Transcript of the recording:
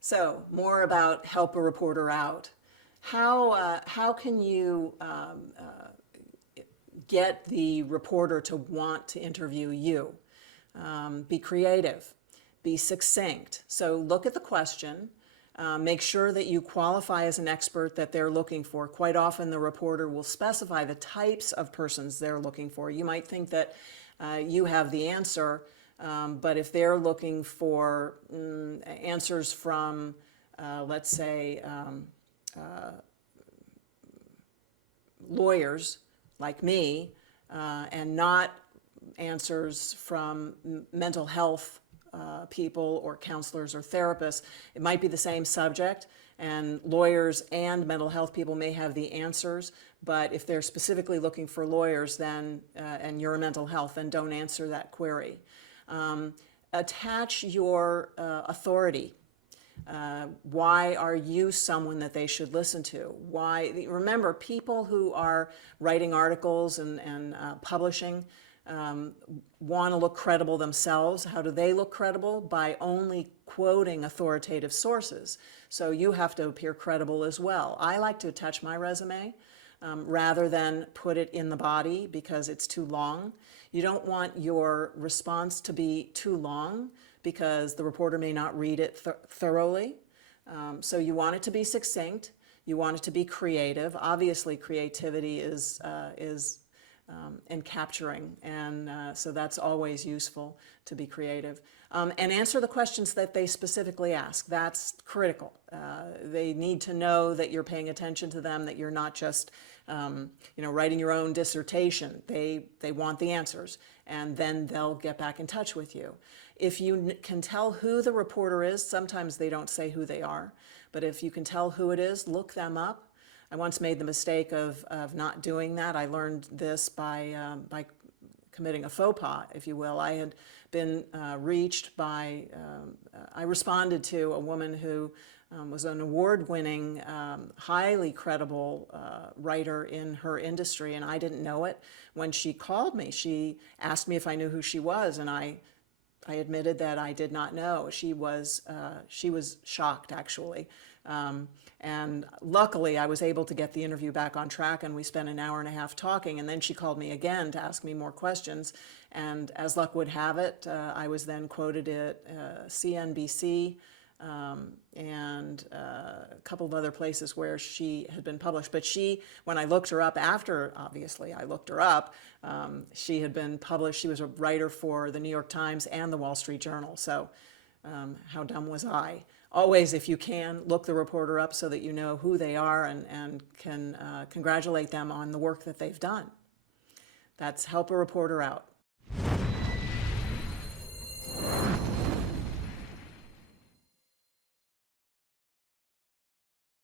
So more about help a reporter out. How can you get the reporter to want to interview you? Be creative, be succinct. So look at the question, make sure that you qualify as an expert that they're looking for. Quite often the reporter will specify the types of persons they're looking for. You might think that you have the answer, but if they're looking for answers from, let's say, lawyers like me, and not answers from mental health people or counselors or therapists, it might be the same subject, and lawyers and mental health people may have the answers, but if they're specifically looking for lawyers, then and you're a mental health, then don't answer that query. Attach your authority. Why are you someone that they should listen to? Why? Remember, people who are writing articles and publishing want to look credible themselves. How do they look credible? By only quoting authoritative sources. So you have to appear credible as well. I like to attach my resume rather than put it in the body because it's too long. You don't want your response to be too long because the reporter may not read it thoroughly. So you want it to be succinct. You want it to be creative. Obviously, creativity is and capturing, and so that's always useful to be creative. And answer the questions that they specifically ask. That's critical. They need to know that you're paying attention to them, that you're not just writing your own dissertation. They want the answers, and then they'll get back in touch with you. If you can tell who the reporter is, sometimes they don't say who they are, but if you can tell who it is, look them up. I once made the mistake of not doing that. I learned this by committing a faux pas, if you will. I had been reached by, I responded to a woman who was an award-winning, highly credible writer in her industry, and I didn't know it. When she called me, she asked me if I knew who she was, and I admitted that I did not know. She was shocked, actually. And luckily, I was able to get the interview back on track, and we spent an hour and a half talking, and then she called me again to ask me more questions. And as luck would have it, I was then quoted at CNBC and a couple of other places where she had been published. But when I looked her up after, obviously, I looked her up, she had been published. She was a writer for the New York Times and the Wall Street Journal. So how dumb was I? Always, if you can, look the reporter up so that you know who they are and can congratulate them on the work that they've done. That's help a reporter out.